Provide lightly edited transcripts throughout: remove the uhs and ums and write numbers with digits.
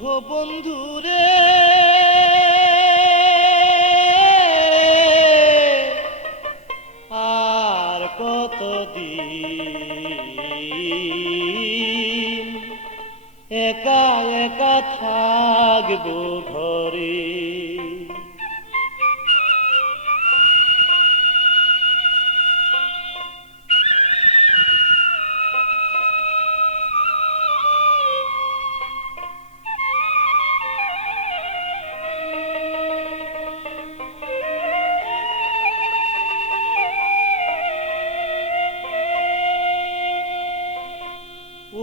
ও বন্ধুরে আর কতদিন একা একা থাকবো ঘরে।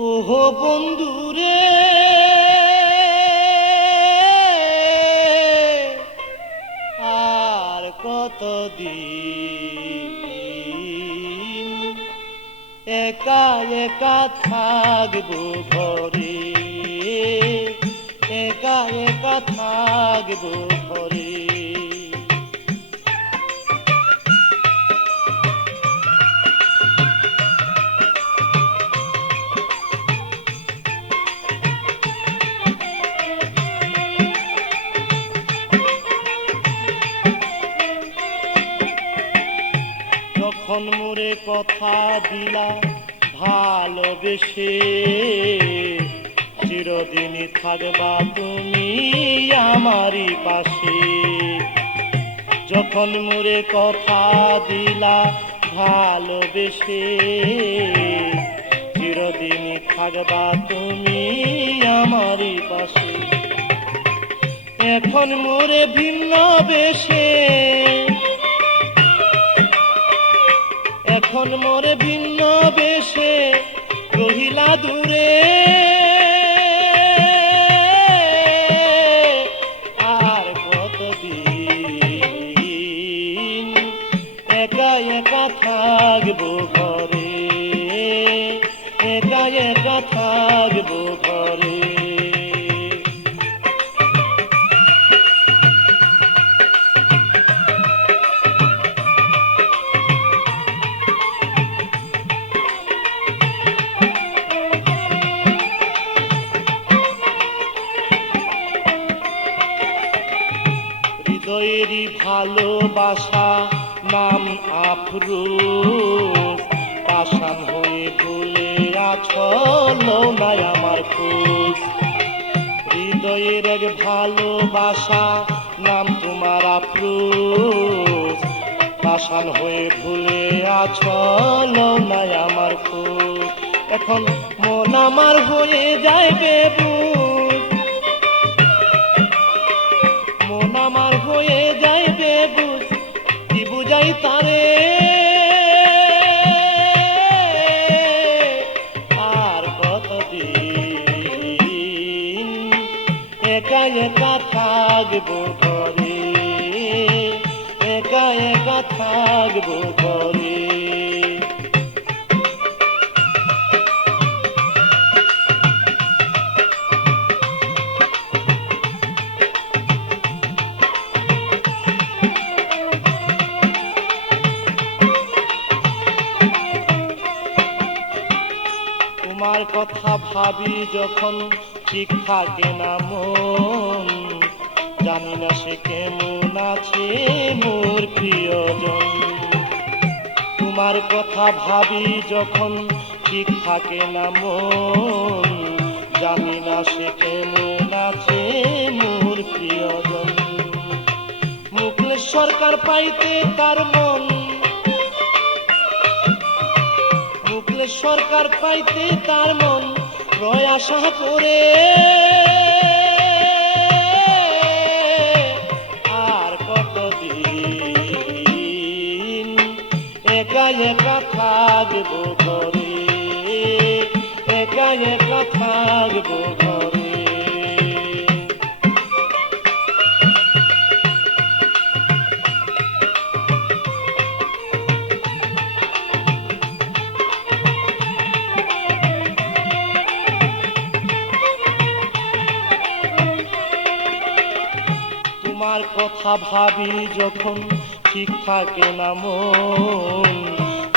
ওহো বন্ধুরে আর কতদিন একা একা থাকবো ঘরে, একা একা থাকবো ঘরে। যখন মোরে কথা দিলা ভালোবেসে, চিরদিনই থাকবা তুমি আমারই পাশে। যখন মোরে কথা দিলা ভালোবেসে, চিরদিনই থাকবা তুমি আমারই পাশে। এখন মোরে ভিন্ন বেশে, এখন মোরে ভিন্ন বেশে রহিলা দূরে। আর কতদিন একা একা থাকবো ঘরে, একা একা থাকবো ঘরে। হৃদয়েরই ভালোবাসা নাম আফরোজ, পাষাণ হয়ে ভুলে আছো নাই আমার খোঁজ। হৃদয়ের এক ভালোবাসা নাম তোমার আফরোজ, পাষাণ হয়ে ভুলে আছো নাই আমার খোঁজ। এখন মন আমার হয়ে যায় বেবুঝ, মন আমার হয়ে যায় বেবুঝ, কি বুঝাই তারে। আর কতদিন একা একা থাকবো ঘরে, একা একা থাকবো ঘরে। তোমার কথা ভাবি যখন ঠিক থাকে না মন, জানি না সে কেমন আছে মোর প্রিয়জন। তোমার কথা ভাবি যখন ঠিক থাকে না মন, জানি না সে কেমন আছে মোর প্রিয়জন। মুকলেশ সরকার পাইতে তার মন, মুকলেশ সরকার পাইতে তার মন রয় আশা করে। আর কতদিন একা একা থাকবো ঘরে, একা একা থাকবো ঘরে। তোমার কথা ভাবি যখন ঠিক থাকে না মন,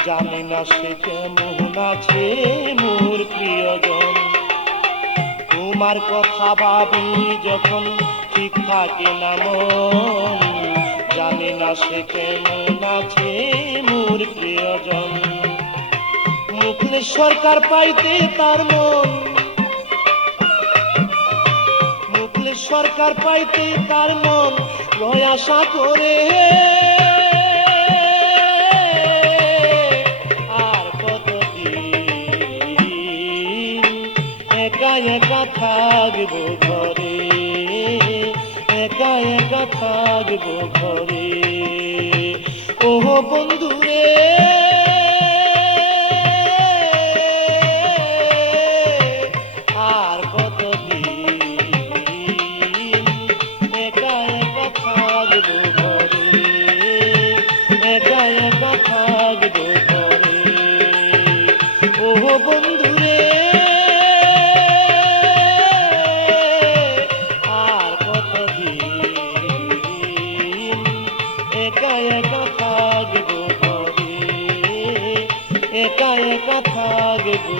জানি না সে কেমন আছে মোর প্রিয়জন। তোমার কথা ভাবি যখন ঠিক থাকে না মন, জানি না সে কেমন আছে মোর প্রিয়জন। মুখলেস সরকার পাইতে তার মন, মুখলেস সরকার পাইতে তার মন রয় আশা করে। আর কতদিন একা একা থাকবো ঘরে, একা একা থাকবো ঘরে। ও বন্ধুরে আর কতদিন একা একা থাকবো ঘরে, একা একা থাকবো ঘরে। ও বন্ধুরে আর কতদিন একা একা থাকবো ঘরে, একা একা থাকবো।